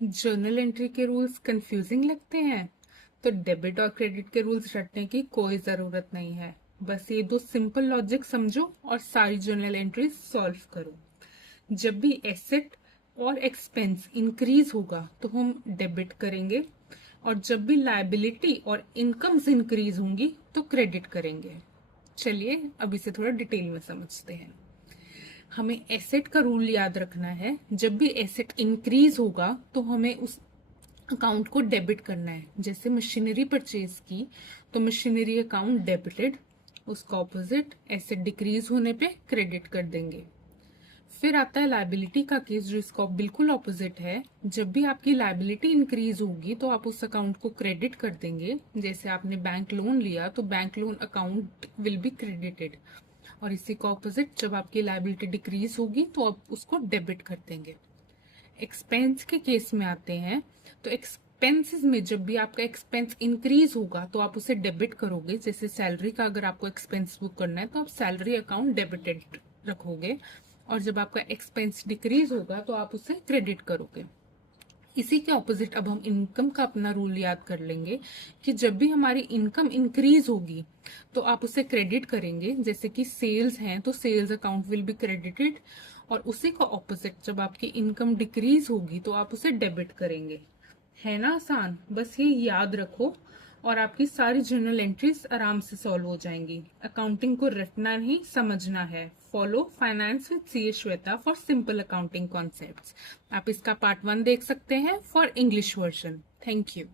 Journal entry के rules confusing लगते हैं? तो डेबिट और क्रेडिट के रूल्स रटने की कोई ज़रूरत नहीं है। बस ये दो सिंपल लॉजिक समझो और सारी जर्नल एंट्रीज सॉल्व करो। जब भी एसेट और एक्सपेंस इंक्रीज होगा तो हम डेबिट करेंगे, और जब भी लायबिलिटी और इनकम्स इंक्रीज होंगी तो क्रेडिट करेंगे। चलिए अब इसे थोड़ा डिटेल में समझते हैं। हमें एसेट का रूल याद रखना है। जब भी एसेट इंक्रीज होगा तो हमें उस अकाउंट को डेबिट करना है। जैसे मशीनरी परचेज की तो मशीनरी अकाउंट डेबिटेड, उसका ऑपोजिट एसेट डिक्रीज होने पे क्रेडिट कर देंगे। फिर आता है लायबिलिटी का केस, जो इसका बिल्कुल ऑपोजिट है। जब भी आपकी लायबिलिटी इंक्रीज होगी तो आप उस अकाउंट को क्रेडिट कर देंगे। जैसे आपने बैंक लोन लिया तो bank loan account will be credited, और इसी का ऑपोजिट जब आपकी लायबिलिटी डिक्रीज होगी तो आप उसको डेबिट कर देंगे। एक्सपेंस के केस में आते हैं तो एक्सपेंसेस में जब भी आपका एक्सपेंस इंक्रीज होगा तो आप उसे डेबिट करोगे। जैसे सैलरी का अगर आपको एक्सपेंस बुक करना है तो आप सैलरी अकाउंट डेबिटेड रखोगे, और जब आपका एक्सपेंस डिक्रीज होगा तो आप उसे क्रेडिट करोगे। इसी के ऑपोजिट अब हम इनकम का अपना रूल याद कर लेंगे कि जब भी हमारी इनकम इंक्रीज होगी तो आप उसे क्रेडिट करेंगे। जैसे कि सेल्स हैं तो sales account will be credited, और उसी का ऑपोजिट जब आपकी इनकम डिक्रीज होगी तो आप उसे डेबिट करेंगे। है ना आसान? बस ये याद रखो और आपकी सारी जर्नल एंट्रीज आराम से सॉल्व हो जाएंगी। अकाउंटिंग को रटना नहीं, समझना है। Follow finance with C Shweta for simple accounting concepts. आप इसका पार्ट 1 देख सकते हैं for English version. Thank you.